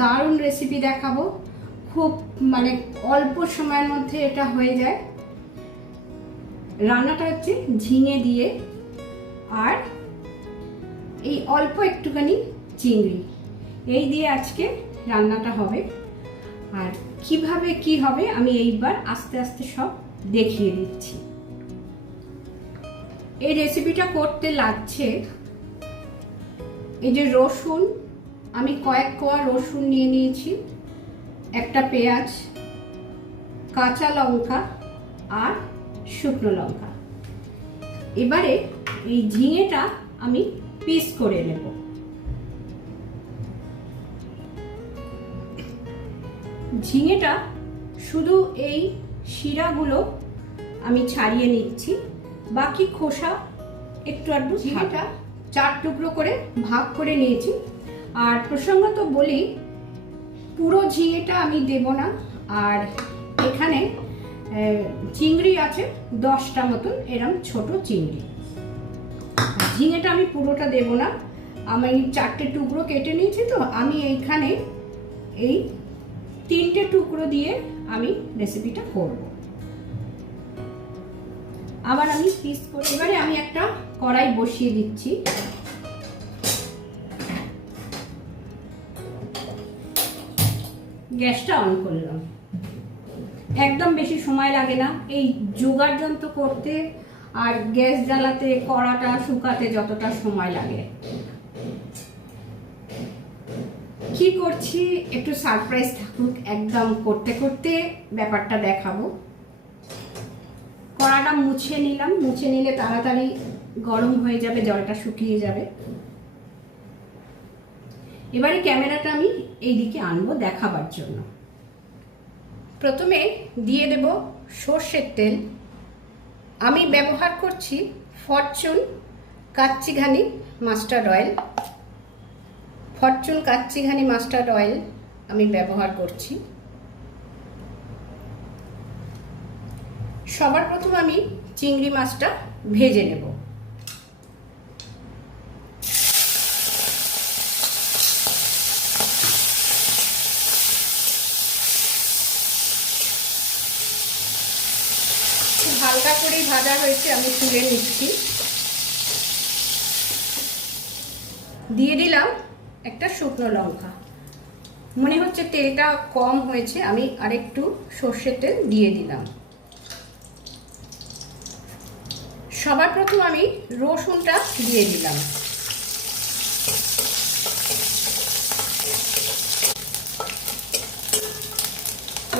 দারুণ রেসিপি দেখাবো। খুব মানে অল্প সময়ের মধ্যে এটা হয়ে যায়। রান্নাটা হচ্ছে ঝিঙে দিয়ে আর এই অল্প একটুখানি চিংড়ি, এই দিয়ে আজকে রান্নাটা হবে। আর কিভাবে কি হবে আমি এইবার আস্তে আস্তে সব দেখিয়ে দিচ্ছি। এই রেসিপিটা করতে লাগছে এই যে রসুন, আমি কয়েক কোয়া রসুন নিয়ে নিয়েছি, একটা পেঁয়াজ, কাঁচা লঙ্কা আর শুকনো লঙ্কা। এবারে এই ঝিঙেটা আমি পিস করে নেব। ঝিঙেটা শুধু এই শিরাগুলো আমি ছাড়িয়ে নিচ্ছি, বাকি খোসা একটু আধটু। ঝিঙেটা 4 টুকরো করে ভাগ করে নিয়েছি। আর প্রসঙ্গত বলি, পুরো ঝিঙেটা আমি দেব না। আর এখানে চিংড়ি আছে 10টা মতন, এরকম ছোট চিংড়ি। ঝিঙেটা আমি পুরোটা দেব না, আমি 4টে টুকরো কেটে নিয়েছি, তো আমি এইখানে এই 3টে টুকরো দিয়ে আমি রেসিপিটা করব। আবার আমি পিস করে এবারে আমি একটা কড়াই বসিয়ে দিচ্ছি। গ্যাসটা অন করলাম। একদম বেশি সময় লাগে না এই জোগাড় যন্ত্র করতে আর গ্যাস জ্বালাতে, কড়াটা শুকাতে যতটা সময় লাগে। কি করছি একটু সারপ্রাইজ থাকুক, একদম করতে করতে ব্যাপারটা দেখাবো। কড়াটা মুছে নিলাম, মুছে নিলে তাড়াতাড়ি গরম হয়ে যাবে, জলটা শুকিয়ে যাবে। এবারে ক্যামেরাটা আমি এইদিকে আনবো দেখাবার জন্য। প্রথমে দিয়ে দেব সর্ষের তেল। আমি ব্যবহার করছি Fortune kachchi ghani mustard oil. Fortune kachchi ghani mustard oil আমি ব্যবহার করছি। সবার প্রথম আমি চিংড়ি মাছটা ভেজে নেব। খুব হালকা করেই ভাজা হয়েছে, আমি তুলে নিচ্ছি। দিয়ে দিলাম একটা শুকনো লঙ্কা। মনে হচ্ছে তেলটা কম হয়েছে, আমি আরেকটু সর্ষের তেল দিয়ে দিলাম। সবার প্রথম আমি রসুনটা দিয়ে দিলাম।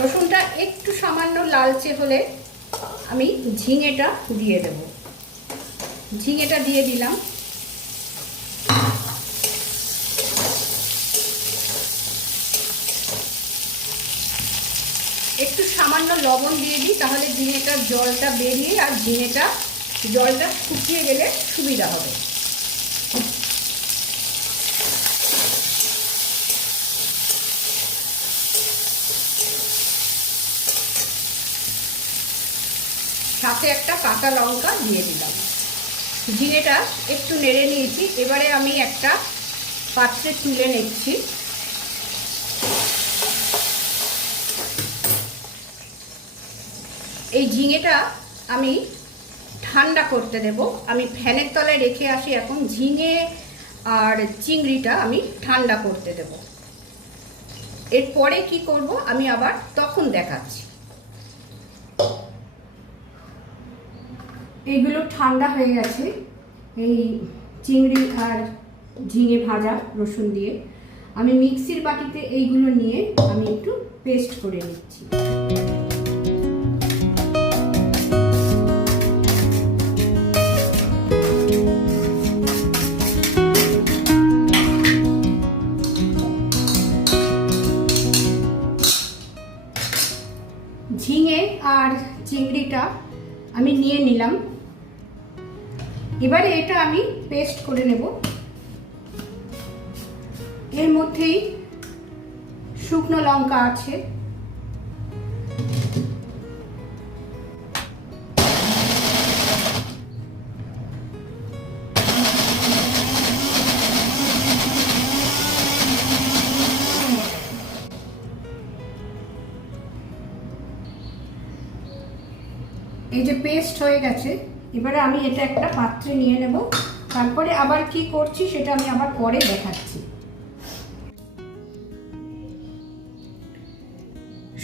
রসুনটা একটু সামান্য লালচে হলে আমি ঝিঙেটা দিয়ে দেব। ঝিঙেটা দিয়ে দিলাম। একটু সামান্য লবণ দিয়ে দিই, তাহলে ঝিঙেটার জলটা বেরিয়ে আর ঝিঙেটা জলটা শুকিয়ে গেলে সুবিধা হবে। সাথে একটা কাঁচা লঙ্কা দিয়ে দিলাম। ঝিঙেটা একটু নেড়ে নিয়েছি, এবারে আমি একটা পাত্রে তুলে নিচ্ছি। এই ঝিঙেটা আমি ঠান্ডা করতে দেব। আমি ফ্যানের তলায় রেখে আসি এখন। ঝিঙে আর চিংড়িটা আমি ঠান্ডা করতে দেব। এরপরে কি করব আমি আবার তখন দেখাচ্ছি। এইগুলো ঠান্ডা হয়ে গেছে, এই চিংড়ি আর ঝিঙে ভাজা রসুন দিয়ে। আমি মিক্সির বাটিতে এইগুলো নিয়ে আমি একটু পেস্ট করে নিচ্ছি। ঝিঙে আর চিংড়িটা আমি নিয়ে নিলাম। এবারে এটা আমি পেস্ট করে নেব। এর মধ্যেই শুকনো লঙ্কা আছে, এই যে পেস্ট হয়ে গেছে, এবারে আমি এটা একটা পাত্রে নিয়ে নেব। তারপরে আবার কি করছি সেটা আমি আবার পরে দেখাচ্ছি।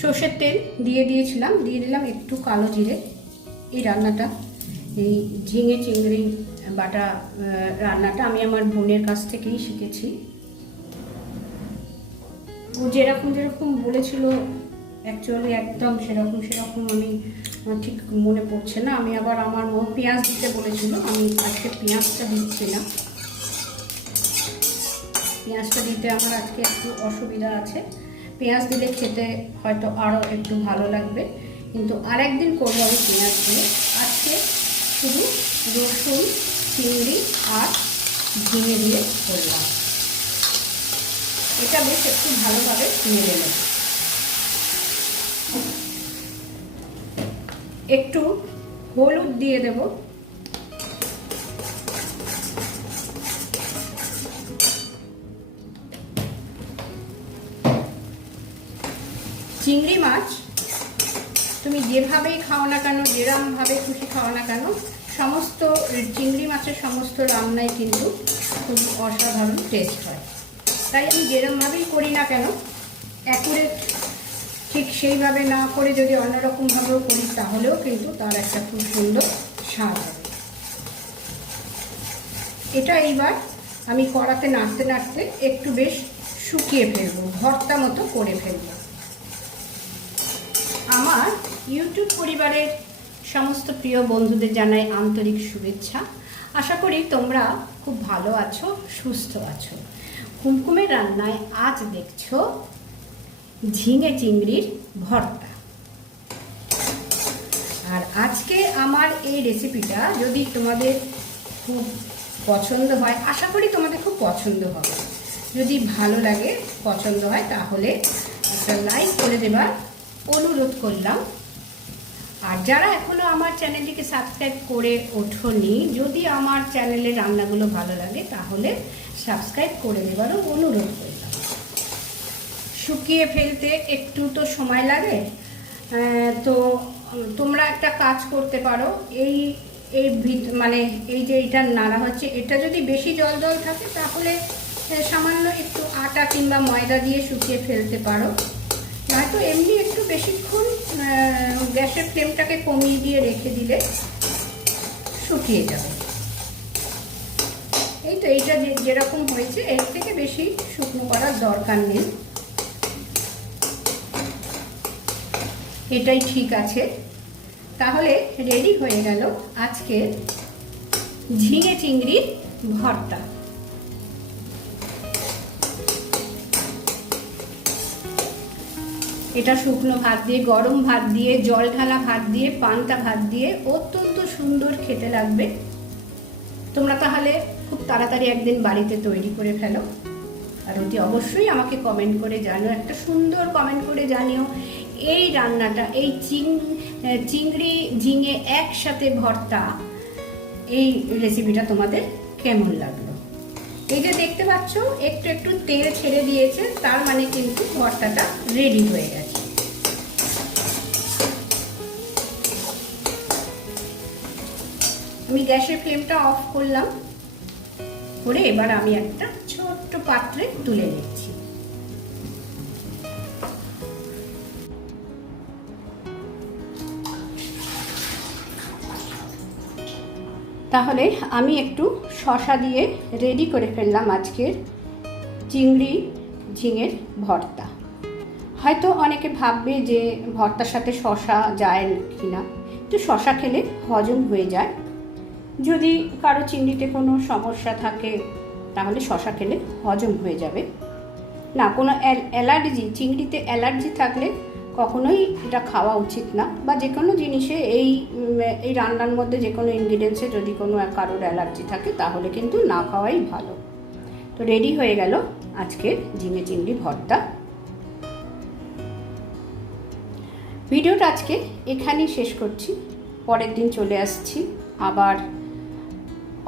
সর্ষের তেল দিয়ে দিয়েছিলাম, দিয়ে দিলাম একটু কালো জিরে। এই রান্নাটা, এই ঝিঙে চিংড়ি বাটা রান্নাটা আমি আমার বোনের কাছ থেকেই শিখেছি। ও যেরকম যেরকম বলেছিল অ্যাকচুয়ালি একদম সেরকম আমি ঠিক মনে পড়ছে না। আমি আবার আমার পেঁয়াজ দিতে বলেছিল, আমি আজকে পেঁয়াজটা দিচ্ছি না। পেঁয়াজটা দিতে আমার আজকে একটু অসুবিধা আছে। পেঁয়াজ দিলে খেতে হয়তো আরও একটু ভালো লাগবে, কিন্তু আর একদিন করবো আমি পেঁয়াজ দিয়ে। আজকে শুধু রসুন, চিংড়ি আর ঝিঙে দিয়ে করলাম। এটা বেশ একটু ভালোভাবে নেড়ে নেব। একটু হলুদ দিয়ে দেব, চিংড়ি মাছ তুমি যেভাবেই খাও না কেন, যেরকমভাবে খুশি খাও না কেন, সমস্ত চিংড়ি মাছের সমস্ত রান্নায় কিন্তু খুব অসাধারণ টেস্ট হয়। তাই আমি যেরকমভাবেই করি না কেন, অ্যাকুরেট ঠিক সেইভাবে না করে যদি অন্যরকমভাবেও করি তাহলেও কিন্তু তার একটা খুব সুন্দর স্বাদ হবে। এটা এইবার আমি কড়াতে নাড়তে নাড়তে একটু বেশ শুকিয়ে ফেলবো, ভর্তা মতো করে ফেলবো। আমার ইউটিউব পরিবারের সমস্ত প্রিয় বন্ধুদের জানাই আন্তরিক শুভেচ্ছা। আশা করি তোমরা খুব ভালো আছো, সুস্থ আছো। কুমকুমের রান্নায় আজ দেখছো ঝিঙে চিংড়ির ভর্তা। আর আজকে আমার এই রেসিপিটা যদি তোমাদের খুব পছন্দ হয়, আশা করি তোমাদের খুব পছন্দ হবে। যদি ভালো লাগে, পছন্দ হয়, তাহলে একটা লাইক করে দেবার অনুরোধ করলাম। আর যারা এখনো আমার চ্যানেলটিকে সাবস্ক্রাইব করে ওঠোনি, যদি আমার চ্যানেলের রান্নাগুলো ভালো লাগে তাহলে সাবস্ক্রাইব করে দেবারও অনুরোধ করলাম। শুকিয়ে ফেলতে একটু তো সময় লাগে, তো তোমরা একটা কাজ করতে পারো। এই মানে এই যে এটা নাড়া হচ্ছে, এটা যদি বেশি জল জল থাকে তাহলে সামান্য একটু আটা কিংবা ময়দা দিয়ে শুকিয়ে ফেলতে পারো। নয়তো এমনি একটু বেশিক্ষণ গ্যাসের ফ্লেমটাকে কমিয়ে দিয়ে রেখে দিলে শুকিয়ে যাবে। এই তো এইটা যেরকম হয়েছে, এর থেকে বেশি শুকনো করার দরকার নেই, এটাই ঠিক আছে। তাহলে রেডি হয়ে গেল আজকের ঝিঙে চিংড়ির ভর্তা। এটা শুকনো ভাত দিয়ে, গরম ভাত দিয়ে, জল ঢালা ভাত দিয়ে, পান্তা ভাত দিয়ে অত্যন্ত সুন্দর খেতে লাগবে। তোমরা তাহলে খুব তাড়াতাড়ি একদিন বাড়িতে তৈরি করে ফেলো। আর অতি অবশ্যই আমাকে কমেন্ট করে জানিও, একটা সুন্দর কমেন্ট করে জানিও এই রান্নাটা, এই চিংড়ি ঝিঙে একসাথে ভর্তা, এই রেসিপিটা তোমাদের কেমন লাগলো। এই যে দেখতে পাচ্ছ একটু একটু তেল ছেড়ে দিয়েছে, তার মানে কিন্তু ভর্তাটা রেডি হয়ে গেছে। আমি গ্যাসের ফ্লেমটা অফ করলাম, করে এবার আমি একটা ছোট্ট পাত্রে তুলে নিচ্ছি। তাহলে আমি একটু শসা দিয়ে রেডি করে ফেললাম আজকের চিংড়ি ঝিঙের ভর্তা। হয়তো অনেকে ভাববে যে ভর্তার সাথে শসা যায় কিনা, একটু শসা খেলে হজম হয়ে যায়। যদি কারো চিংড়িতে কোনো সমস্যা থাকে তাহলে শসা খেলে হজম হয়ে যাবে। না, কোনো অ্যালার্জি, চিংড়িতে অ্যালার্জি থাকলে কখনোই এটা খাওয়া উচিত না। বা যে কোনো জিনিসে এই রান্নার মধ্যে যে কোনো ইনগ্রিডিয়েন্টসে যদি কোনো কারোর অ্যালার্জি থাকে তাহলে কিন্তু না খাওয়াই ভালো। তো রেডি হয়ে গেল আজকের ঝিঙে চিংড়ি ভর্তা। ভিডিওটা আজকে এখানেই শেষ করছি। পরের দিন চলে আসছি আবার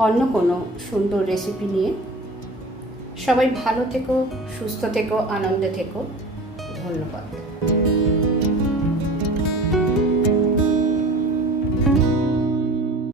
অন্য কোনো সুন্দর রেসিপি নিয়ে। সবাই ভালো থেকো, সুস্থ থেকো, আনন্দে থেকো। ধন্যবাদ।